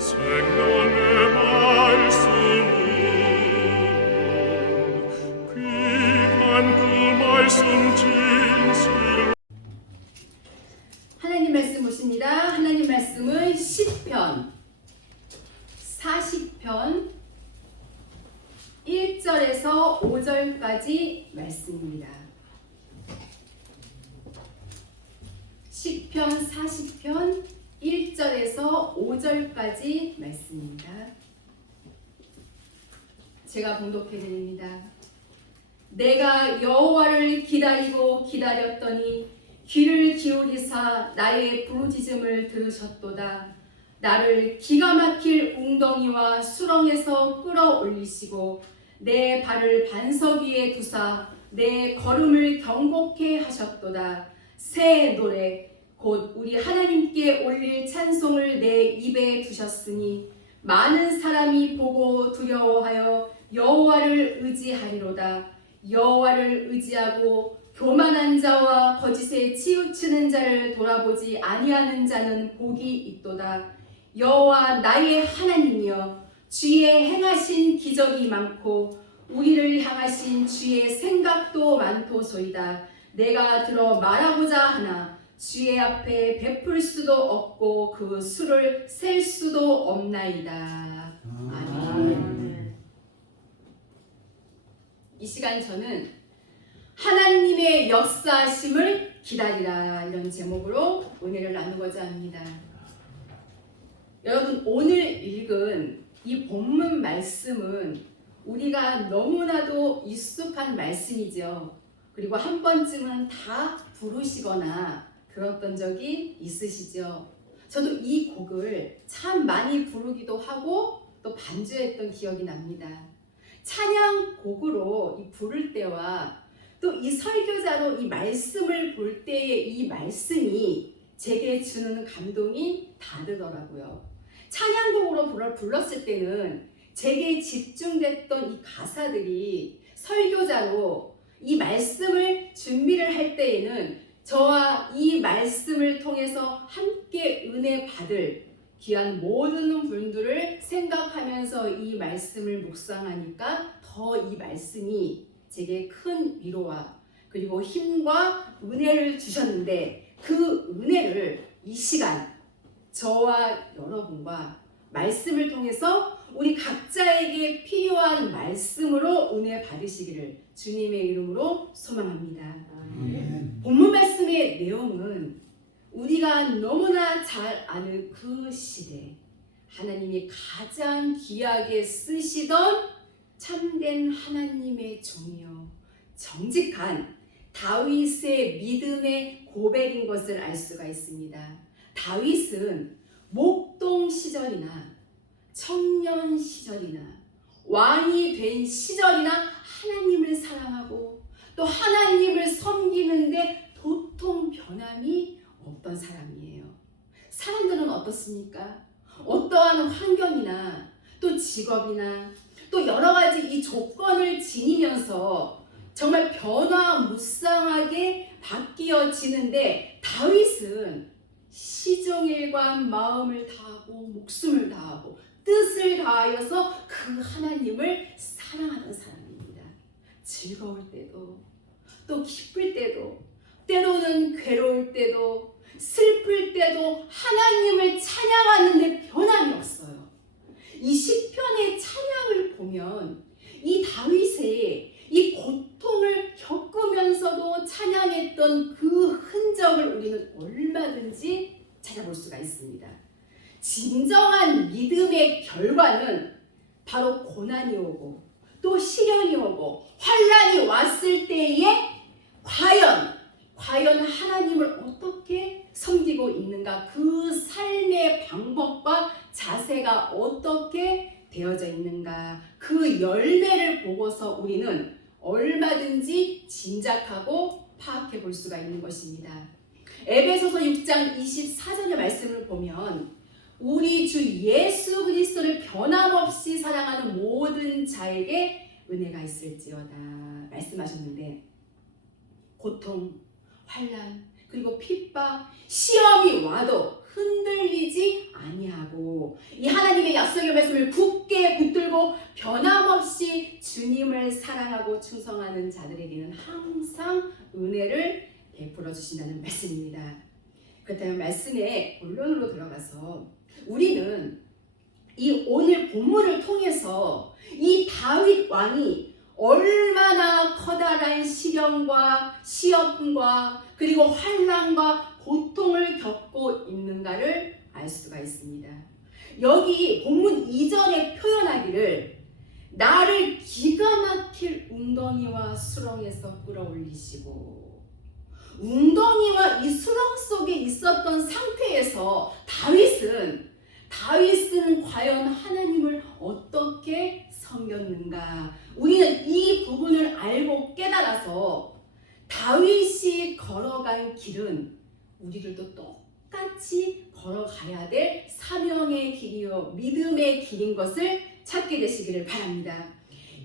생명의 말씀은 귀한 그 말씀 진실. 하나님 말씀 보십니다. 하나님 말씀은 시편 40편 1절에서 5절까지 말씀입니다. 시편 40편 1절에서 5절까지 말씀입니다. 제가 봉독해 드립니다. 내가 여호와를 기다리고 기다렸더니 귀를 기울이사 나의 부르짖음을 들으셨도다. 나를 기가 막힐 웅덩이와 수렁에서 끌어올리시고 내 발을 반석 위에 두사 내 걸음을 경고케 하셨도다. 새 노래 곧 우리 하나님께 올릴 찬송을 내 입에 두셨으니 많은 사람이 보고 두려워하여 여호와를 의지하리로다. 여호와를 의지하고 교만한 자와 거짓에 치우치는 자를 돌아보지 아니하는 자는 복이 있도다. 여호와 나의 하나님이여 주의 행하신 기적이 많고 우리를 향하신 주의 생각도 많도소이다. 내가 들어 말하고자 하나 주의 앞에 베풀 수도 없고 그 수를 셀 수도 없나이다. 아멘. 이 시간 저는 하나님의 역사하심을 기다리라 이런 제목으로 은혜를 나누고자 합니다. 여러분, 오늘 읽은 이 본문 말씀은 우리가 너무나도 익숙한 말씀이죠. 그리고 한 번쯤은 다 부르시거나 들었던 적이 있으시죠. 저도 이 곡을 참 많이 부르기도 하고 또 반주했던 기억이 납니다. 찬양곡으로 이 부를 때와 또 이 설교자로 이 말씀을 볼 때의 이 말씀이 제게 주는 감동이 다르더라고요. 찬양곡으로 불렀을 때는 제게 집중됐던 이 가사들이 설교자로 이 말씀을 준비를 할 때에는 저와 이 말씀을 통해서 함께 은혜 받을 귀한 모든 분들을 생각하면서 이 말씀을 묵상하니까 더 이 말씀이 제게 큰 위로와 그리고 힘과 은혜를 주셨는데 그 은혜를 이 시간 저와 여러분과 말씀을 통해서 우리 각자에게 필요한 말씀으로 은혜 받으시기를 주님의 이름으로 소망합니다. 본문 말씀의 내용은 우리가 너무나 잘 아는 그 시대 하나님이 가장 귀하게 쓰시던 참된 하나님의 종이요 정직한 다윗의 믿음의 고백인 것을 알 수가 있습니다. 다윗은 목동 시절이나 청년 시절이나 왕이 된 시절이나 하나님을 사랑하고 또 하나님을 섬기는데 도통 변함이 없던 사람이에요. 사람들은 어떻습니까? 어떠한 환경이나 또 직업이나 또 여러 가지 이 조건을 지니면서 정말 변화무쌍하게 바뀌어지는데 다윗은 시종일관 마음을 다하고 목숨을 다하고 뜻을 다하여서 그 하나님을 사랑하는 사람입니다. 즐거울 때도 또 기쁠 때도 때로는 괴로울 때도 슬플 때도 하나님을 찬양하는데 변함이 없어요. 이 시편의 찬양을 보면 이 다윗의 이 고통을 겪으면서도 찬양했던 그 흔적을 우리는 얼마든지 찾아볼 수가 있습니다. 진정한 믿음의 결과는 바로 고난이 오고 또 시련이 오고 환난이 왔을 때에 과연 하나님을 어떻게 섬기고 있는가, 그 삶의 방법과 자세가 어떻게 되어져 있는가, 그 열매를 보고서 우리는 얼마든지 짐작하고 파악해 볼 수가 있는 것입니다. 에베소서 6장 24절의 말씀을 보면 우리 주 예수 그리스도를 변함없이 사랑하는 모든 자에게 은혜가 있을지어다 말씀하셨는데, 고통, 환난, 그리고 핍박, 시험이 와도 흔들리지 아니하고 이 하나님의 약속의 말씀을 굳게 붙들고 변함없이 주님을 사랑하고 충성하는 자들에게는 항상 은혜를 베풀어 주신다는 말씀입니다. 그렇다면 말씀의 본론으로 들어가서 우리는 이 오늘 본문을 통해서 이 다윗 왕이 얼마나 커다란 시련과 시험과 그리고 환난과 고통을 겪고 있는가를 알 수가 있습니다. 여기 본문 2절에 표현하기를 나를 기가 막힐 웅덩이와 수렁에서 끌어올리시고, 웅덩이와 이 수렁 속에 있었던 상태에서 다윗은 과연 하나님을 어떻게 섬겼는가? 우리는 이 부분을 알고 깨달아서 다윗이 걸어간 길은 우리들도 똑같이 걸어가야 될 사명의 길이요 믿음의 길인 것을 찾게 되시기를 바랍니다.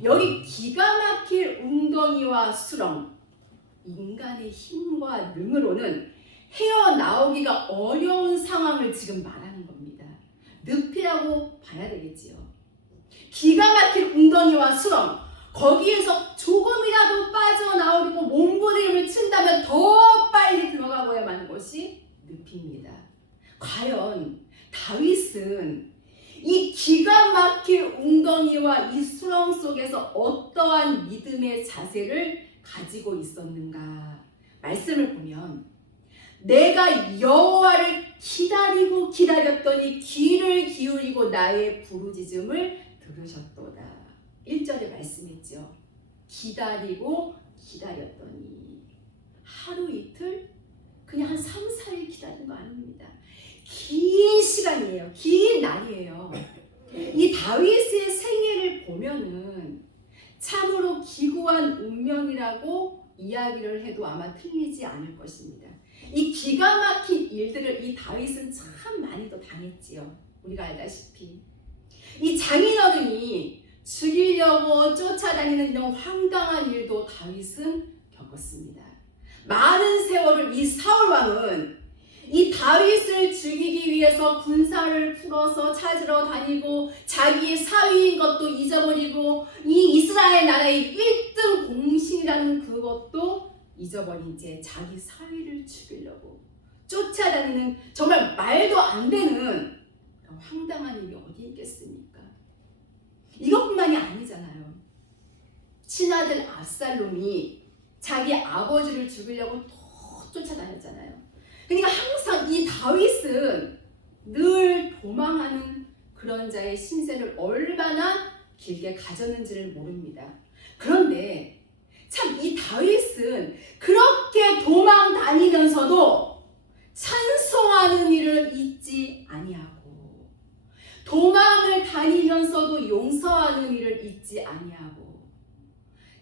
여기 기가 막힐 웅덩이와 수렁, 인간의 힘과 능으로는 헤어나오기가 어려운 상황을 지금 말하는 겁니다. 늪이라고 봐야 되겠지요. 기가 막힐 웅덩이와 수렁, 거기에서 조금이라도 빠져나오려고 몸부림을 친다면 더 빨리 들어가고야만 하는 것이 늪입니다. 과연 다윗은 이 기가 막힐 웅덩이와 이 수렁 속에서 어떠한 믿음의 자세를 가지고 있었는가? 말씀을 보면 내가 여호와를 기다리고 기다렸더니 귀를 기울이고 나의 부르짖음을 들으셨도다. 1절에 말씀했죠. 기다리고 기다렸더니 하루 이틀 그냥 한 3, 4일 기다린 거 아닙니다. 긴 시간이에요. 긴 날이에요. 이 다윗의 생애를 보면은 참으로 기구한 운명이라고 이야기를 해도 아마 틀리지 않을 것입니다. 이 기가 막힌 일들을 이 다윗은 참 많이도 당했지요. 우리가 알다시피 이 장인어른이 죽이려고 쫓아다니는 이런 황당한 일도 다윗은 겪었습니다. 많은 세월을 이 사울 왕은 이 다윗을 죽이기 위해서 군사를 풀어서 찾으러 다니고 자기의 사위인 것도 잊어버리고 이 이스라엘 나라의 1등 공신이라는 그것도 잊어버린 채 자기 사위를 죽이려고 쫓아다니는 정말 말도 안 되는 황당한 일이 어디 있겠습니까? 이것뿐만이 아니잖아요. 친아들 압살롬이 자기 아버지를 죽이려고 또 쫓아다녔잖아요. 그러니까 항상 이 다윗은 늘 도망하는 그런 자의 신세를 얼마나 길게 가졌는지를 모릅니다. 그런데 참 이 다윗은 그렇게 도망 다니면서도 찬송하는 일을 잊지 아니하고 도망을 다니면서도 용서하는 일을 잊지 아니하고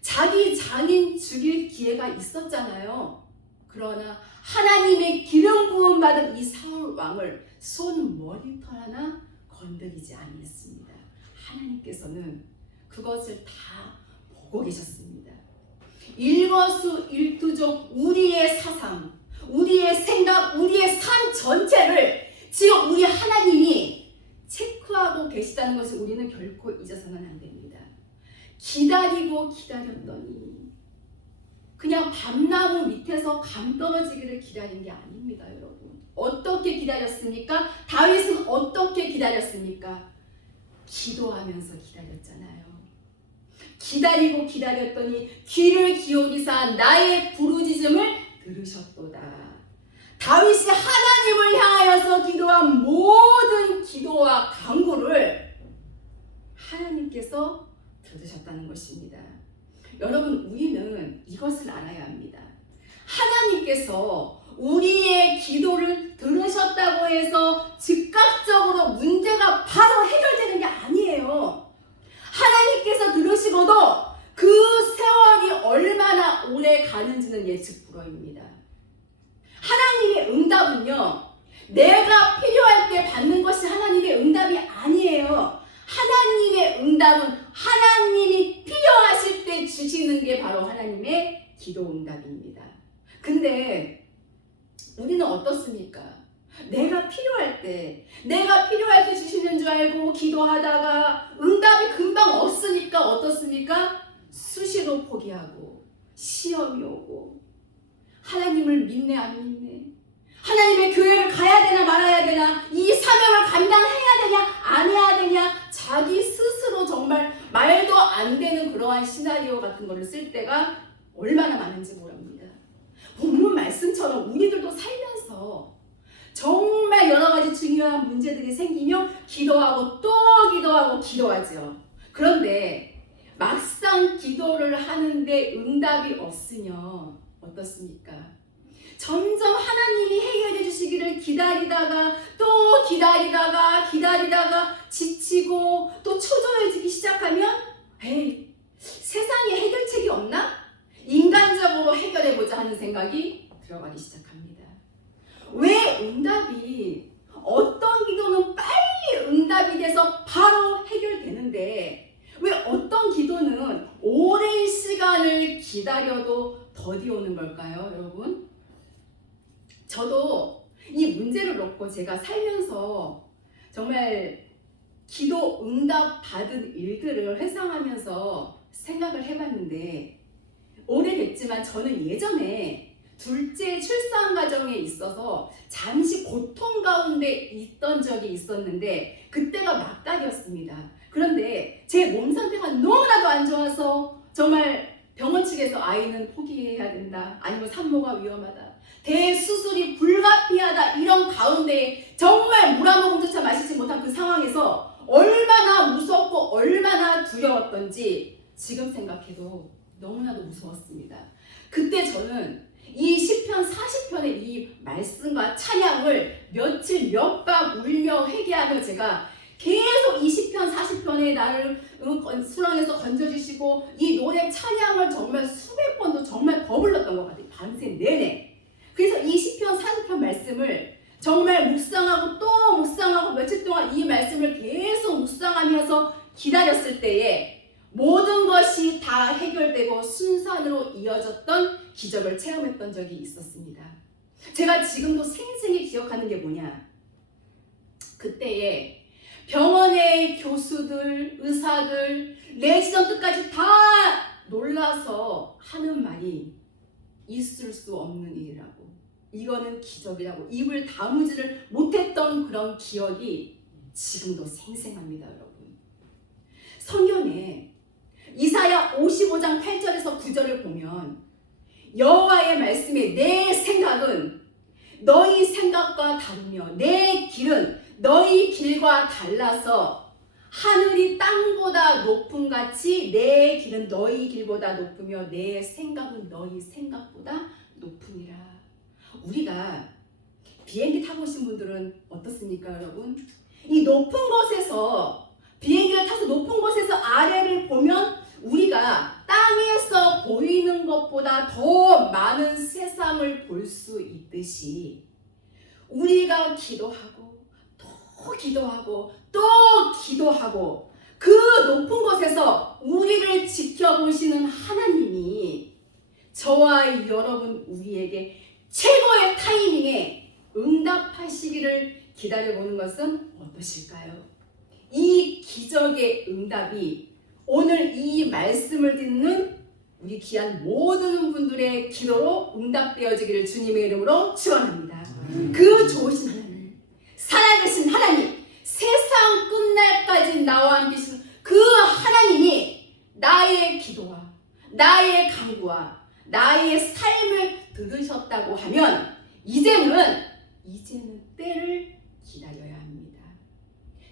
자기 장인 죽일 기회가 있었잖아요. 그러나 하나님의 기름 부음 받은 이 사울 왕을 손 머리털 하나 건드리지 아니했습니다. 하나님께서는 그것을 다 보고 계셨습니다. 일거수일투족 우리의 사상, 우리의 생각, 우리의 삶 전체를 지금 우리 하나님이 체크하고 계시다는 것을 우리는 결코 잊어서는 안 됩니다. 기다리고 기다렸더니 그냥 밤나무 밑에서 감 떨어지기를 기다린 게 아닙니다, 여러분. 어떻게 기다렸습니까? 다윗은 어떻게 기다렸습니까? 기도하면서 기다렸잖아요. 기다리고 기다렸더니 귀를 기울이사 나의 부르짖음을 들으셨도다. 다윗이 하나님을 향하여서 기도한 모든 기도와 간구를 하나님께서 들으셨다는 것입니다. 여러분, 우리는 이것을 알아야 합니다. 하나님께서 우리의 기도를 들으셨다고 해서 즉각적으로 문제가 바로 해결되는 게 아니에요. 하나님께서 들으시고도 그 세월이 얼마나 오래 가는지는 예측 불허입니다. 하나님의 응답은요, 내가 필요할 때 받는 것이 하나님의 응답이 아니에요. 하나님의 응답은 하나님이 필요하실 때 주시는 게 바로 하나님의 기도 응답입니다. 근데 우리는 어떻습니까? 내가 필요할 때, 내가 필요할 때 주시는 줄 알고 기도하다가 응답이 금방 없으니까 어떻습니까? 수시로 포기하고 시험이 오고 하나님을 믿네 안 믿네, 하나님의 교회를 가야 되나 말아야 되나, 이 사명을 감당해야 되냐 안 해야 되냐, 자기 스스로 정말 말도 안 되는 그러한 시나리오 같은 거를 쓸 때가 얼마나 많은지 모릅니다. 본문 말씀처럼 우리들도 살면서 정말 여러 가지 중요한 문제들이 생기면 기도하고 또 기도하고 기도하죠. 그런데 막상 기도를 하는데 응답이 없으면 어떻습니까? 점점 하나님이 해결해 주시기를 기다리다가 또 기다리다가 지치고 또 초조해지기 시작하면 에이, 세상에 해결책이 없나? 인간적으로 해결해보자 하는 생각이 들어가기 시작합니다. 왜 응답이, 어떤 기도는 빨리 응답이 돼서 바로 해결되는데 왜 어떤 기도는 오랜 시간을 기다려도 더디 오는 걸까요, 여러분? 저도 이 문제를 놓고 제가 살면서 정말 기도 응답 받은 일들을 회상하면서 생각을 해봤는데, 오래됐지만 저는 예전에 둘째 출산 과정에 있어서 잠시 고통 가운데 있던 적이 있었는데 그때가 막달이었습니다. 그런데 제 몸 상태가 너무나도 안 좋아서 정말 병원 측에서 아이는 포기해야 된다, 아니면 산모가 위험하다, 대수술이 불가피하다, 이런 가운데 정말 물 한 모금조차 마시지 못한 그 상황에서 얼마나 무섭고 얼마나 두려웠던지 지금 생각해도 너무나도 무서웠습니다. 그때 저는 이 시편 40편의 이 말씀과 찬양을 며칠 몇 밤 울며 회개하며 제가 계속 이 시편 40편에 나를 수렁에서 건져주시고 이 노래 찬양을 정말 수백 번도 정말 더 불렀던 것 같아요. 밤새 내내. 그래서 이 시편 40편 말씀을 정말 묵상하고 또 묵상하고 며칠 동안 이 말씀을 계속 묵상하면서 기다렸을 때에 모든 것이 다 해결되고 순산으로 이어졌던 기적을 체험했던 적이 있었습니다. 제가 지금도 생생히 기억하는 게 뭐냐, 그때에 병원의 교수들, 의사들, 레지던트까지 다 놀라서 하는 말이 있을 수 없는 일이라고, 이거는 기적이라고 입을 다무지를 못했던 그런 기억이 지금도 생생합니다, 여러분. 성경에 이사야 55장 8절에서 9절을 보면 여호와의 말씀에 내 생각은 너희 생각과 다르며 내 길은 너희 길과 달라서 하늘이 땅보다 높음 같이 내 길은 너희 길보다 높으며 내 생각은 너희 생각보다 높으니라. 우리가 비행기 타보신 분들은 어떻습니까, 여러분? 이 높은 곳에서, 비행기를 타서 높은 곳에서 아래를 보면 우리가 땅에서 보이는 것보다 더 많은 세상을 볼 수 있듯이 우리가 기도하고 또 기도하고 또 기도하고 그 높은 곳에서 우리를 지켜보시는 하나님이 저와 여러분 우리에게 최고의 타이밍에 응답하시기를 기다려보는 것은 어떠실까요? 이 기적의 응답이 오늘 이 말씀을 듣는 우리 귀한 모든 분들의 기도로 응답되어지기를 주님의 이름으로 축원합니다. 그 좋으신 하나님, 살아계신 하나님, 세상 끝날까지 나와 함께 계신 그 하나님이 나의 기도와 나의 간구와 나의 삶을 들으셨다고 하면 이제는 때를 기다려야 합니다.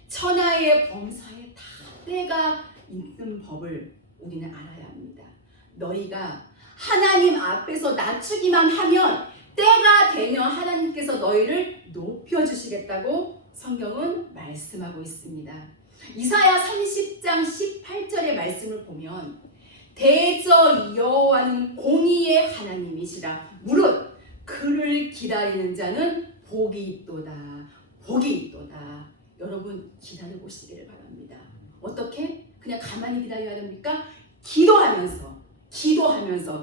천하의 범사에 다 때가 있는 법을 우리는 알아야 합니다. 너희가 하나님 앞에서 낮추기만 하면 때가 되면 하나님께서 너희를 높여주시겠다고 성경은 말씀하고 있습니다. 이사야 30장 18절의 말씀을 보면 대저 여호와는 공의의 하나님이시라. 무릇 그를 기다리는 자는 복이 있도다. 복이 있도다. 여러분 기다려보시기를 바랍니다. 어떻게? 그냥 가만히 기다려야 됩니까? 기도하면서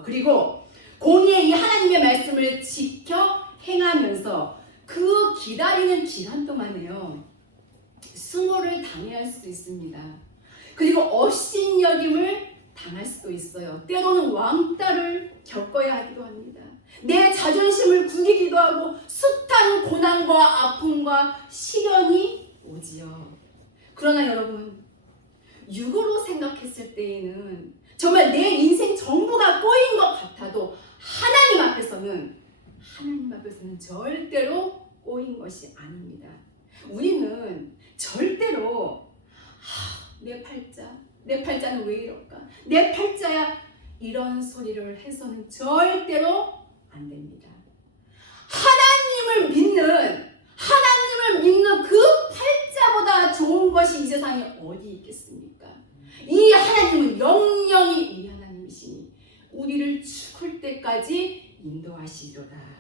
그리고 공의의 이 하나님의 말씀을 지켜 행하면서 그 기다리는 기간 동안에요. 방해할 수도 있습니다. 그리고 업신여김을 당할 수도 있어요. 때로는 왕따를 겪어야 하기도 합니다. 내 자존심을 구기기도 하고 숱한 고난과 아픔과 시련이 오지요. 그러나 여러분, 육으로 생각했을 때에는 정말 내 인생 전부가 꼬인 것 같아도 하나님 앞에서는 절대로 꼬인 것이 아닙니다. 우리는 절대로 내 팔자는 왜 이럴까? 내 팔자야, 이런 소리를 해서는 절대로 안 됩니다. 하나님을 믿는 그 팔자보다 좋은 것이 이 세상에 어디 있겠습니까? 이 하나님은 영영이 우리 하나님이시니 우리를 죽을 때까지 인도하시리로다.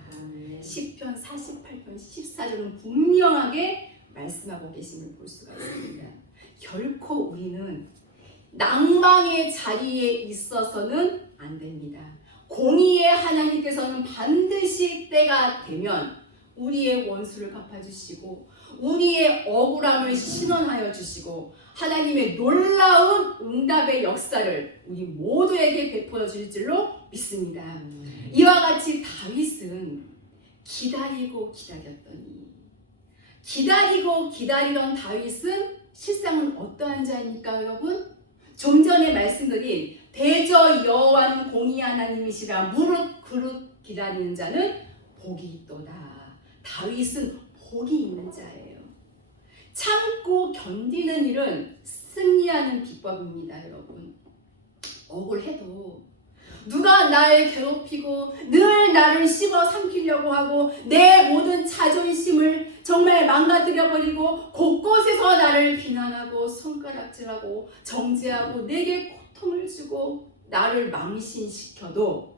시편 48편 14절은 분명하게 말씀하고 계심을 볼 수가 있습니다. 결코 우리는 낭망의 자리에 있어서는 안 됩니다. 공의의 하나님께서는 반드시 때가 되면 우리의 원수를 갚아주시고 우리의 억울함을 신원하여 주시고 하나님의 놀라운 응답의 역사를 우리 모두에게 베풀어 줄 줄로 믿습니다. 이와 같이 다윗은 기다리고 기다리던 다윗은 실상은 어떠한 자입니까, 여러분? 좀 전에 말씀드린 대저 여호와는 공의 하나님이시라 무릇 그릇 기다리는 자는 복이 있도다. 다윗은 복이 있는 자예요. 참고 견디는 일은 승리하는 비법입니다, 여러분. 억울해도 누가 날 괴롭히고 늘 나를 씹어 삼키려고 하고 내 모든 자존심을 정말 망가뜨려버리고 곳곳에서 나를 비난하고 손가락질하고 정죄하고 내게 고통을 주고 나를 망신시켜도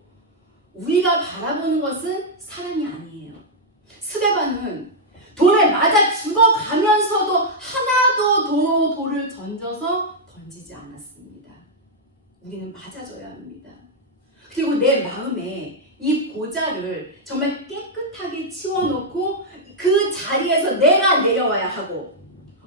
우리가 바라보는 것은 사람이 아니에요. 스데반은 돌에 맞아 죽어가면서도 하나도 돌을 던지지 않았습니다. 우리는 맞아줘야 합니다. 그리고 내 마음에 이 보좌를 정말 깨끗하게 치워놓고 그 자리에서 내가 내려와야 하고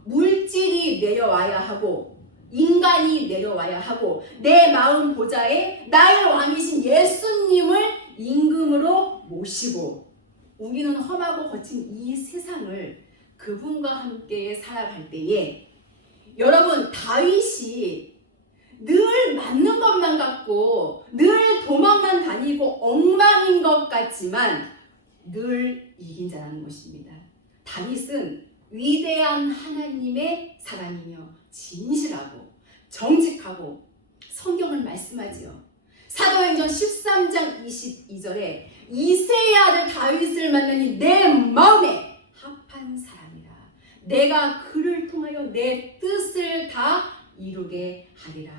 물질이 내려와야 하고 인간이 내려와야 하고 내 마음 보좌에 나의 왕이신 예수님을 임금으로 모시고 우리는 험하고 거친 이 세상을 그분과 함께 살아갈 때에 여러분, 다윗이 늘 맞는 것만 같고 늘 도망만 다니고 엉망인 것 같지만 늘 이긴 자라는 것입니다. 다윗은 위대한 하나님의 사람이며 진실하고 정직하고 성경은 말씀하지요. 사도행전 13장 22절에 이새의 아들 다윗을 만나니 내 마음에 합한 사람이라. 내가 그를 통하여 내 뜻을 다 이루게 하리라.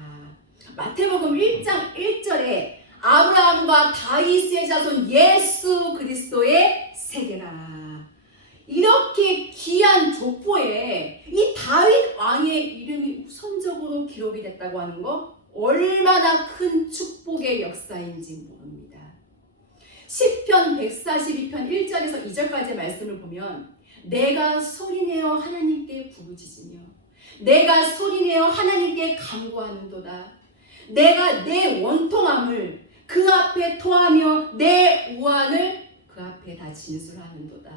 마태복음 1장 1절에 아브라함과 다윗의 자손 예수 그리스도의 세계라. 이렇게 귀한 족보에 이 다윗 왕의 이름이 우선적으로 기록이 됐다고 하는 거 얼마나 큰 축복의 역사인지 모릅니다. 시편 142편 1절에서 2절까지의 말씀을 보면 내가 소리내어 하나님께 부르짖으며 내가 소리내어 하나님께 간구하는도다. 내가 내 원통함을 그 앞에 토하며 내 우환을 그 앞에 다 진술하는도다.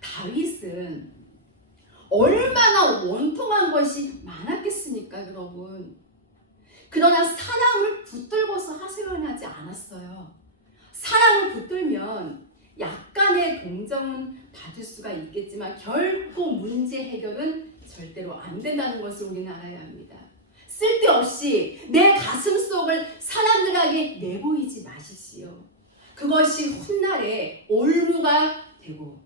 다윗은 얼마나 원통한 것이 많았겠습니까, 여러분? 그러나 사랑을 붙들고서 하소연하지 않았어요. 사랑을 붙들면 약간의 동정은 받을 수가 있겠지만 결코 문제 해결은 절대로 안 된다는 것을 우리는 알아야 합니다. 쓸데없이 내 가슴 속을 사람들에게 내보이지 마십시오. 그것이 훗날에 올무가 되고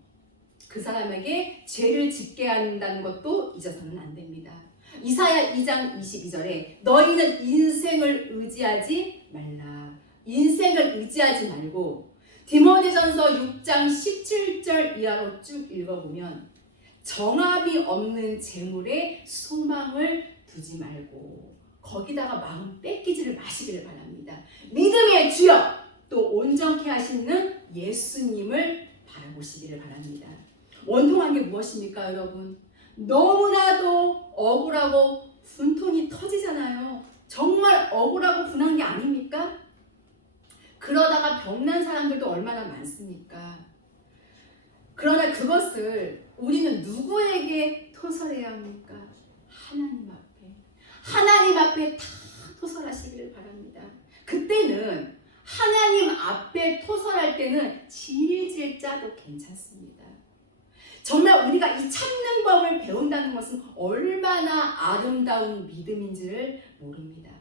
그 사람에게 죄를 짓게 한다는 것도 잊어서는 안 됩니다. 이사야 2장 22절에 너희는 인생을 의지하지 말라. 인생을 의지하지 말고 디모데전서 6장 17절 이하로 쭉 읽어보면 정함이 없는 재물에 소망을 두지 말고 거기다가 마음 뺏기지를 마시기를 바랍니다. 믿음의 주여 또 온전케 하시는 예수님을 바라보시기를 바랍니다. 원통한 게 무엇입니까, 여러분? 너무나도 억울하고 분통이 터지잖아요. 정말 억울하고 분한 게 아닙니까? 그러다가 병난 사람들도 얼마나 많습니까? 그러나 그것을 우리는 누구에게 토설해야 합니까? 하나님 앞에. 하나님 앞에 다 토설하시기를 바랍니다. 그때는 하나님 앞에 토설할 때는 질질 짜도 괜찮습니다. 정말 우리가 이 참는 법을 배운다는 것은 얼마나 아름다운 믿음인지를 모릅니다.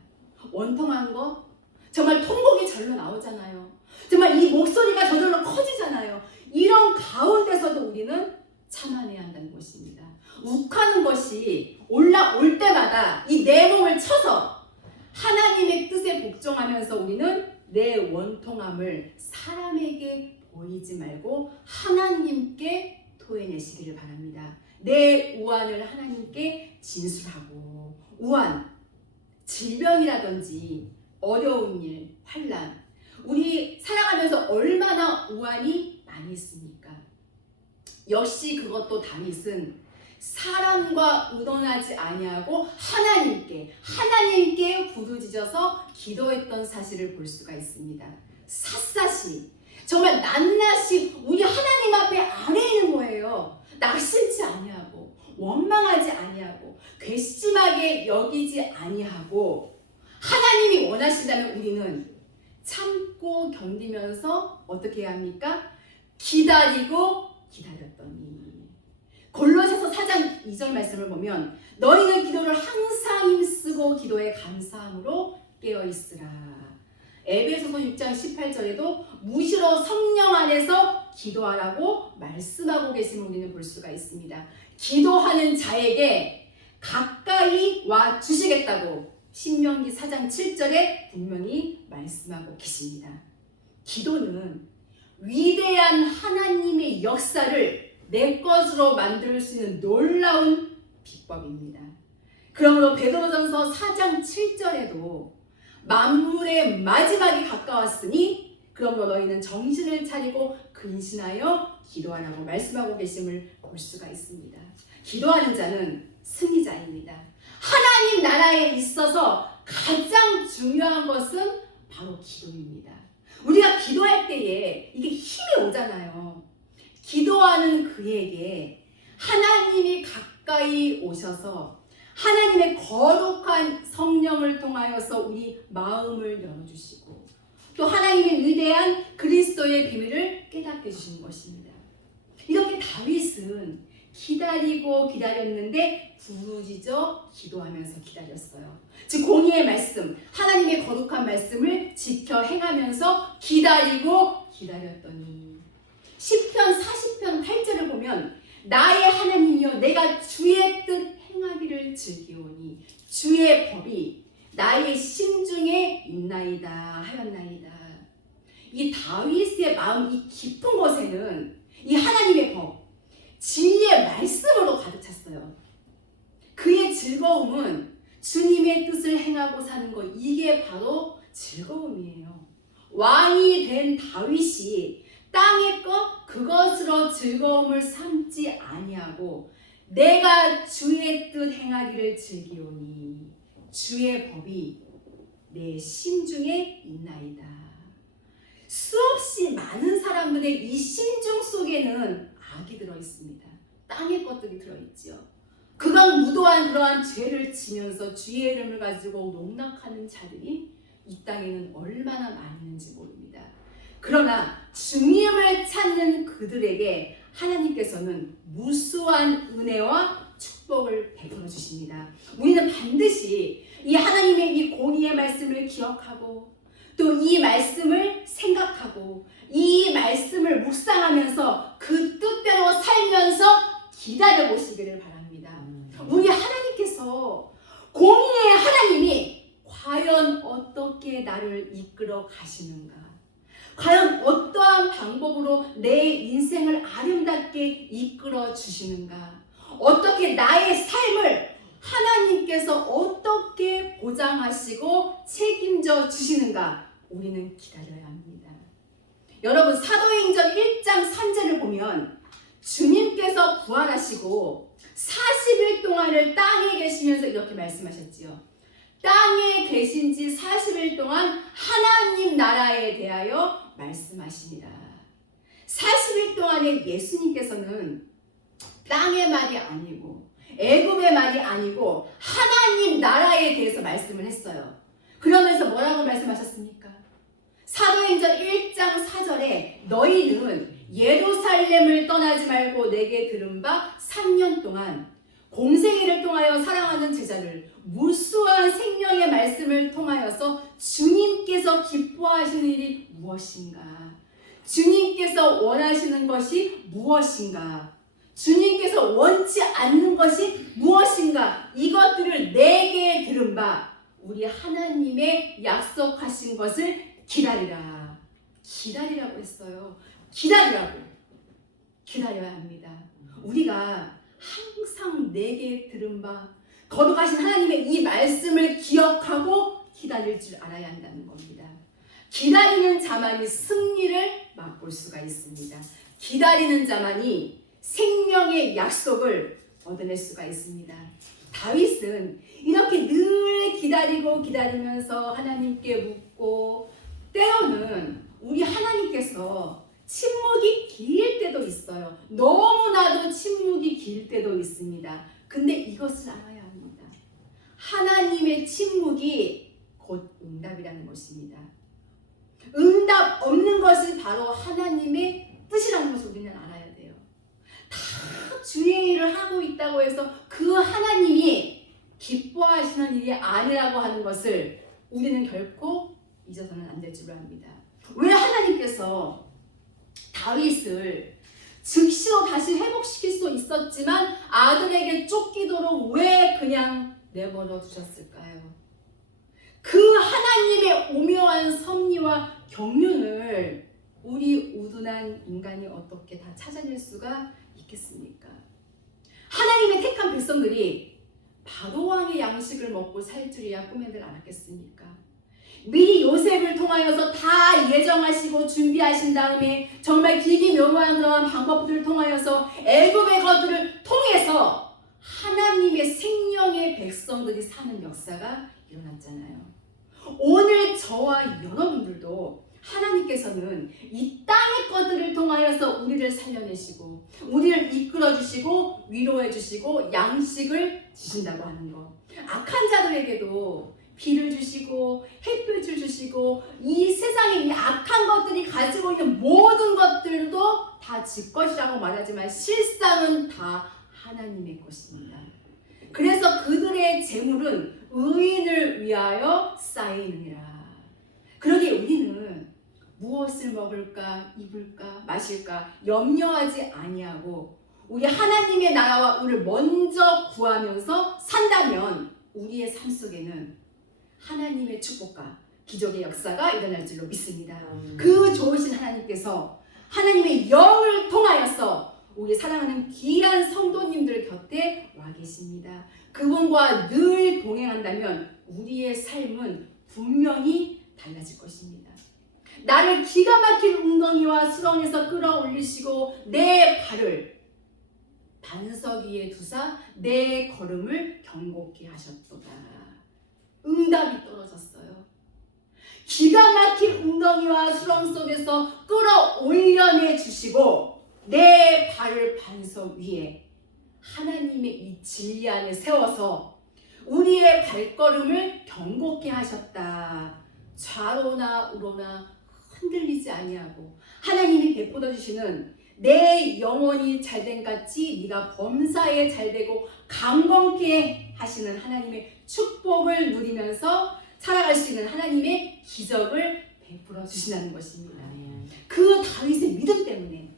원통한 거, 정말 통곡이 절로 나오잖아요. 정말 이 목소리가 저절로 커지잖아요. 이런 가운데서도 우리는 참아내야 한다는 것입니다. 욱하는 것이 올라올 때마다 이 내 몸을 쳐서 하나님의 뜻에 복종하면서 우리는 내 원통함을 사람에게 보이지 말고 하나님께 토해내시기를 바랍니다. 내 우환을 하나님께 진술하고, 우환, 질병이라든지 어려운 일, 환난, 우리 살아가면서 얼마나 우환이 많이 있습니까? 역시 그것도 다윗은 사람과 의논하지 아니하고 하나님께 부르짖어서 기도했던 사실을 볼 수가 있습니다. 샅샅이, 정말 낱낱이 우리 하나님 앞에 아래 있는 거예요. 낙심치 아니하고, 원망하지 아니하고, 괘씸하게 여기지 아니하고, 하나님이 원하신다면 우리는 참고 견디면서 어떻게 해야 합니까? 기다리고 기다렸더니. 골로새서 4장 2절 말씀을 보면 너희는 기도를 항상 힘쓰고 기도에 감사함으로 깨어있으라. 에베소서 6장 18절에도 무시로 성령 안에서 기도하라고 말씀하고 계심을 우리는 볼 수가 있습니다. 기도하는 자에게 가까이 와 주시겠다고 신명기 4장 7절에 분명히 말씀하고 계십니다. 기도는 위대한 하나님의 역사를 내 것으로 만들 수 있는 놀라운 비법입니다. 그러므로 베드로전서 4장 7절에도 만물의 마지막이 가까웠으니 그러므로 너희는 정신을 차리고 근신하여 기도하라고 말씀하고 계심을 볼 수가 있습니다. 기도하는 자는 승리자입니다. 하나님 나라에 있어서 가장 중요한 것은 바로 기도입니다. 우리가 기도할 때에 이게 힘이 오잖아요. 기도하는 그에게 하나님이 가까이 오셔서 하나님의 거룩한 성령을 통하여서 우리 마음을 열어주시고 또 하나님의 위대한 그리스도의 비밀을 깨닫게 해주시는 것입니다. 이렇게 다윗은 기다리고 기다렸는데 부르짖어 기도하면서 기다렸어요. 즉 공의의 말씀, 하나님의 거룩한 말씀을 지켜 행하면서 기다리고 기다렸더니 시편 40편 8절을 보면 나의 하나님이여 내가 주의 뜻 행하기를 즐기오니 주의 법이 나의 심중에 있나이다 하였나이다. 이 다윗의 마음 이 깊은 곳에는 이 하나님의 법, 진리의 말씀으로 가득 찼어요. 그의 즐거움은 주님의 뜻을 행하고 사는 것, 이게 바로 즐거움이에요. 왕이 된 다윗이 땅의 것 그것으로 즐거움을 삼지 아니하고 내가 주의 뜻 행하기를 즐기오니 주의 법이 내 심중에 있나이다. 수없이 많은 사람들의 이 심중 속에는 악이 들어있습니다. 땅의 것들이 들어있죠. 그간 무도한 그러한 죄를 지면서 주의 이름을 가지고 농락하는 자들이 이 땅에는 얼마나 많이 있는지 모릅니다. 그러나 주님을 찾는 그들에게 하나님께서는 무수한 은혜와 축복을 베풀어 주십니다. 우리는 반드시 이 하나님의 이 공의의 말씀을 기억하고 또 이 말씀을 생각하고 이 말씀을 묵상하면서 그 뜻대로 살면서 기다려 보시기를 바랍니다. 우리 하나님께서 공의의 하나님이 과연 어떻게 나를 이끌어 가시는가? 과연 어떠한 방법으로 내 인생을 아름답게 이끌어 주시는가? 어떻게 나의 삶을 하나님께서 어떻게 보장하시고 책임져 주시는가? 우리는 기다려야 합니다. 여러분 사도행전 1장 3절을 보면 주님께서 부활하시고 40일 동안을 땅에 계시면서 이렇게 말씀하셨지요. 땅에 계신 지 40일 동안 하나님 나라에 대하여 말씀하시니라. 40일 동안에 예수님께서는 땅의 말이 아니고 애굽의 말이 아니고 하나님 나라에 대해서 말씀을 했어요. 그러면서 뭐라고 말씀하셨습니까? 사도행전 1장 4절에 너희는 예루살렘을 떠나지 말고 내게 들은 바 3년 동안 공생애를 통하여 사랑하는 제자를 무수한 생명의 말씀을 통하여서 주님께서 기뻐하시는 일이 무엇인가? 주님께서 원하시는 것이 무엇인가? 주님께서 원치 않는 것이 무엇인가? 이것들을 내게 들은 바 우리 하나님의 약속하신 것을 기다리라. 기다리라고 했어요. 기다리라고. 기다려야 합니다. 우리가 항상 내게 들은 바 거룩하신 하나님의 이 말씀을 기억하고 기다릴 줄 알아야 한다는 겁니다. 기다리는 자만이 승리를 맛볼 수가 있습니다. 기다리는 자만이 생명의 약속을 얻어낼 수가 있습니다. 다윗은 이렇게 늘 기다리고 기다리면서 하나님께 묻고 때로는 우리 하나님께서 침묵이 길 때도 있어요. 너무나도 침묵이 길 때도 있습니다. 근데 이것을 알아야 합니다. 하나님의 침묵이 곧 응답이라는 것입니다. 응답 없는 것이 바로 하나님의 뜻이라는 것을 우리는 알아야 돼요. 다 주의 일을 하고 있다고 해서 그 하나님이 기뻐하시는 일이 아니라고 하는 것을 우리는 결코 잊어서는 안 될 줄 압니다. 왜 하나님께서 다윗을 즉시로 다시 회복시킬 수 있었지만 아들에게 쫓기도록 왜 그냥 내버려 두셨을까요? 그 하나님의 오묘한 섭리와 경륜을 우리 우둔한 인간이 어떻게 다 찾아낼 수가 있겠습니까? 하나님의 택한 백성들이 바로왕의 양식을 먹고 살 줄이야 꿈에들 알았겠습니까? 미리 요셉을 통하여서 다 예정하시고 준비하신 다음에 정말 기기묘묘한 그러한 방법들을 통하여서 애굽의 것들을 통해서 하나님의 생명의 백성들이 사는 역사가 일어났잖아요. 오늘 저와 여러분들도 하나님께서는 이 땅의 것들을 통하여서 우리를 살려내시고 우리를 이끌어주시고 위로해주시고 양식을 주신다고 하는 것. 악한 자들에게도 비를 주시고 햇빛을 주시고 이 세상에 이 악한 것들이 가지고 있는 모든 것들도 다 지 것이라고 말하지만 실상은 다 하나님의 것입니다. 그래서 그들의 재물은 의인을 위하여 쌓이느니라. 그러기에 우리는 무엇을 먹을까 입을까 마실까 염려하지 아니하고 우리 하나님의 나라와 의를 먼저 구하면서 산다면 우리의 삶 속에는 하나님의 축복과 기적의 역사가 일어날 줄로 믿습니다. 그 좋으신 하나님께서 하나님의 영을 통하여서 우리 사랑하는 귀한 성도님들 곁에 와 계십니다. 그분과 늘 동행한다면 우리의 삶은 분명히 달라질 것입니다. 나를 기가 막힌 웅덩이와 수렁에서 끌어올리시고 내 발을 반석 위에 두사 내 걸음을 견고케 하셨도다. 응답이 떨어졌어요. 기가 막힌 웅덩이와 수렁 속에서 끌어올려내 주시고 내 발을 반석 위에 하나님의 이 진리 안에 세워서 우리의 발걸음을 견고케 하셨다. 좌로나 우로나 흔들리지 아니하고 하나님이 베풀어 주시는 내 영혼이 잘된 같이 네가 범사에 잘되고 강건케 하시는 하나님의 축복을 누리면서 살아갈 수 있는 하나님의 기적을 베풀어 주신다는 것입니다. 그 다윗의 믿음 때문에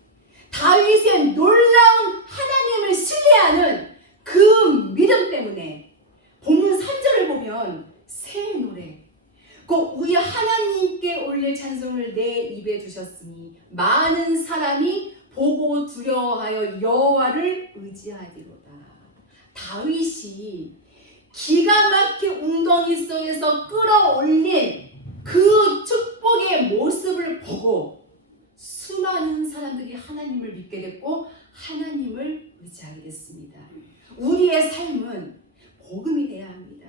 다윗의 놀라운 하나님을 신뢰하는 그 믿음 때문에 본문 3절을 보면 새 노래 곧 우리 하나님께 올릴 찬송을 내 입에 두셨으니 많은 사람이 보고 두려워하여 여호와를 의지하리로다. 다윗이 기가 막힌 웅덩이 속에서 끌어올린 그 축복의 모습을 보고 수많은 사람들이 하나님을 믿게 됐고 하나님을 의지하게 됐습니다. 우리의 삶은 복음이 돼야 합니다.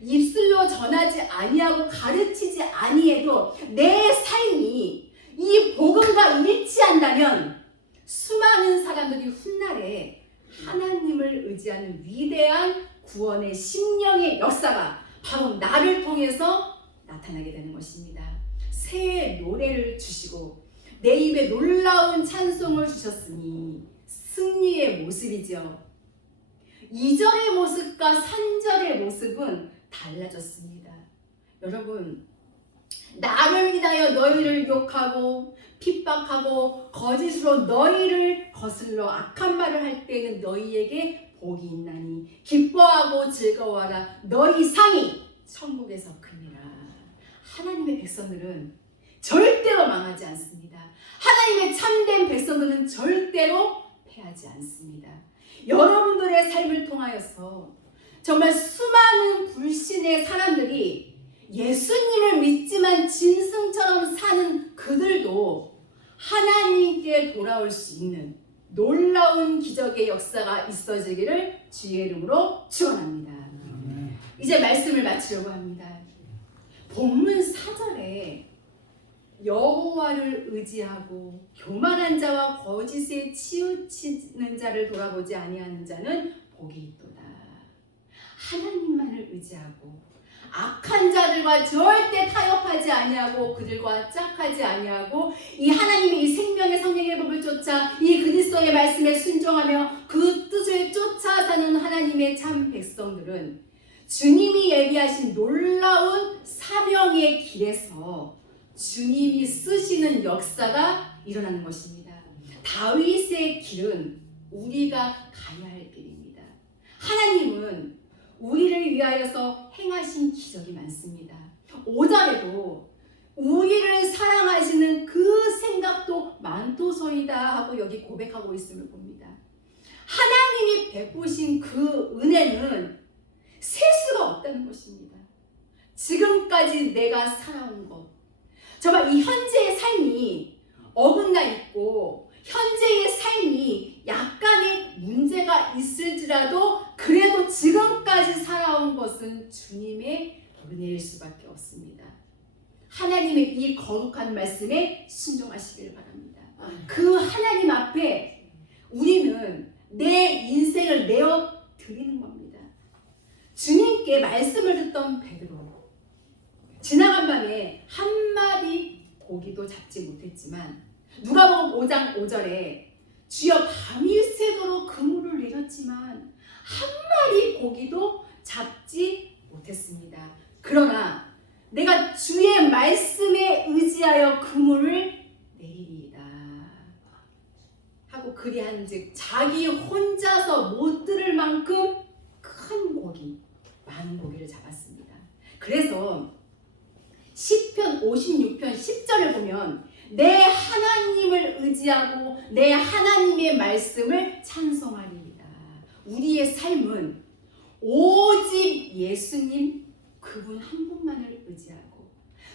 입술로 전하지 아니하고 가르치지 아니해도 내 삶이 이 복음과 일치한다면 수많은 사람들이 훗날에 하나님을 의지하는 위대한 구원의 심령의 역사가 바로 나를 통해서 나타나게 되는 것입니다. 새 노래를 주시고 내 입에 놀라운 찬송을 주셨으니 승리의 모습이죠. 2절의 모습과 3절의 모습은 달라졌습니다. 여러분, 나를 인하여 너희를 욕하고 핍박하고 거짓으로 너희를 거슬러 악한 말을 할 때에는 너희에게 복이 있나니 기뻐하고 즐거워하라. 너희 상이 천국에서 크니라. 하나님의 백성들은 절대로 망하지 않습니다. 하나님의 참된 백성들은 절대로 패하지 않습니다. 여러분들의 삶을 통하여서 정말 수많은 불신의 사람들이 예수님을 믿지만 짐승처럼 사는 그들도 하나님께 돌아올 수 있는 놀라운 기적의 역사가 있어지기를 주의 이름으로 축원합니다. 이제 말씀을 마치려고 합니다. 본문 4절에 여호와를 의지하고 교만한 자와 거짓에 치우치는 자를 돌아보지 아니하는 자는 복이 있도다. 하나님만을 의지하고 악한 자들과 절대 타협하지 아니하고 그들과 짝하지 아니하고 이 하나님의 이 생명의 성령의 법을 쫓아 이 그리스도의 말씀에 순종하며 그 뜻을 쫓아 사는 하나님의 참 백성들은 주님이 예비하신 놀라운 사명의 길에서 주님이 쓰시는 역사가 일어나는 것입니다. 다윗의 길은 우리가 가야 할 길입니다. 하나님은 우리를 위하여서 행하신 기적이 많습니다. 5절에도 우리를 사랑하시는 그 생각도 많도소이다 하고 여기 고백하고 있음을 봅니다. 하나님이 베푸신 그 은혜는 셀 수가 없다는 것입니다. 지금까지 내가 살아온 것, 정말 이 현재의 삶이 어긋나 있고 현재의 삶이 약간의 문제가 있을지라도 그래도 지금까지 살아온 것은 주님의 은혜일 수밖에 없습니다. 하나님의 이 거룩한 말씀에 순종하시길 바랍니다. 그 하나님 앞에 우리는 내 인생을 내어 드리는 겁니다. 주님께 말씀을 듣던 베드로, 지나간 밤에 한 마리 고기도 잡지 못했지만 누가복음 5장 5절에 주여 밤이 새도록 그물을 내렸지만 한 마리 고기도 잡지 못했습니다. 그러나 내가 주의 말씀에 의지하여 그물을 내리리이다 하고 그리한즉 자기 혼자서 못 들을 만큼 큰 고기, 많은 고기를 잡았습니다. 그래서 시편 56편 10절을 보면 내 하나님을 의지하고 내 하나님의 말씀을 찬송하리이다. 우리의 삶은 오직 예수님 그분 한 분만을 의지하고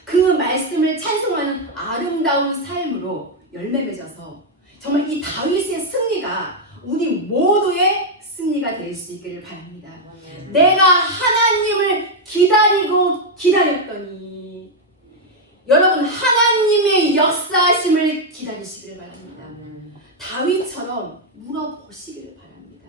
그 말씀을 찬송하는 아름다운 삶으로 열매 맺어서 정말 이 다윗의 승리가 우리 모두의 승리가 될 수 있기를 바랍니다. 내가 하나님을 기다리고 기다렸더니 여러분 하나님의 역사하심을 기다리시기를 바랍니다. 다윗처럼 물어보시기를 바랍니다.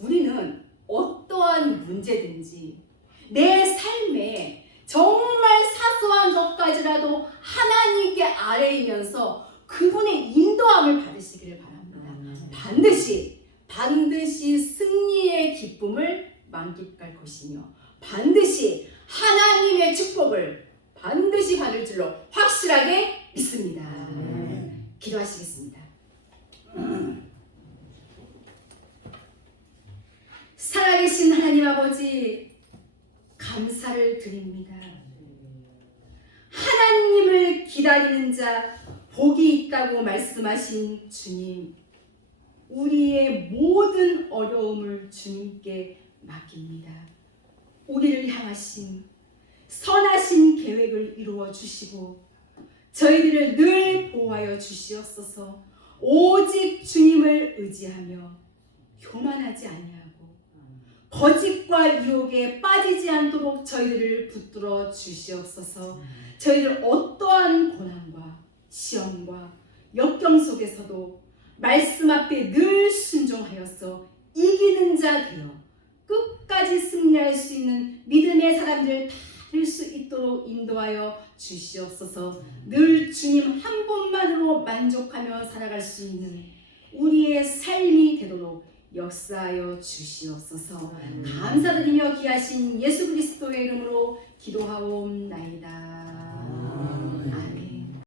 우리는 어떠한 문제든지 내 삶에 정말 사소한 것까지라도 하나님께 아뢰이면서 그분의 인도함을 받으시기를 바랍니다. 반드시 승리의 기쁨을 만끽할 것이며 반드시 하나님의 축복을 반드시 받을 줄로 확실하게 믿습니다. 기도하시겠습니다. 살아계신 하나님 아버지 감사를 드립니다. 하나님을 기다리는 자 복이 있다고 말씀하신 주님, 우리의 모든 어려움을 주님께 맡깁니다. 우리를 향하신 선하신 계획을 이루어 주시고 저희들을 늘 보호하여 주시옵소서. 오직 주님을 의지하며 교만하지 아니하고 거짓과 유혹에 빠지지 않도록 저희들을 붙들어 주시옵소서. 저희들 어떠한 고난과 시험과 역경 속에서도 말씀 앞에 늘 순종하여서 이기는 자 되어 끝까지 승리할 수 있는 믿음의 사람들 다 될 수 있도록 인도하여 주시옵소서. 늘 주님 한 분만으로 만족하며 살아갈 수 있는 우리의 삶이 되도록 역사하여 주시옵소서. 감사드리며 귀하신 예수 그리스도의 이름으로 기도하옵나이다. 아멘.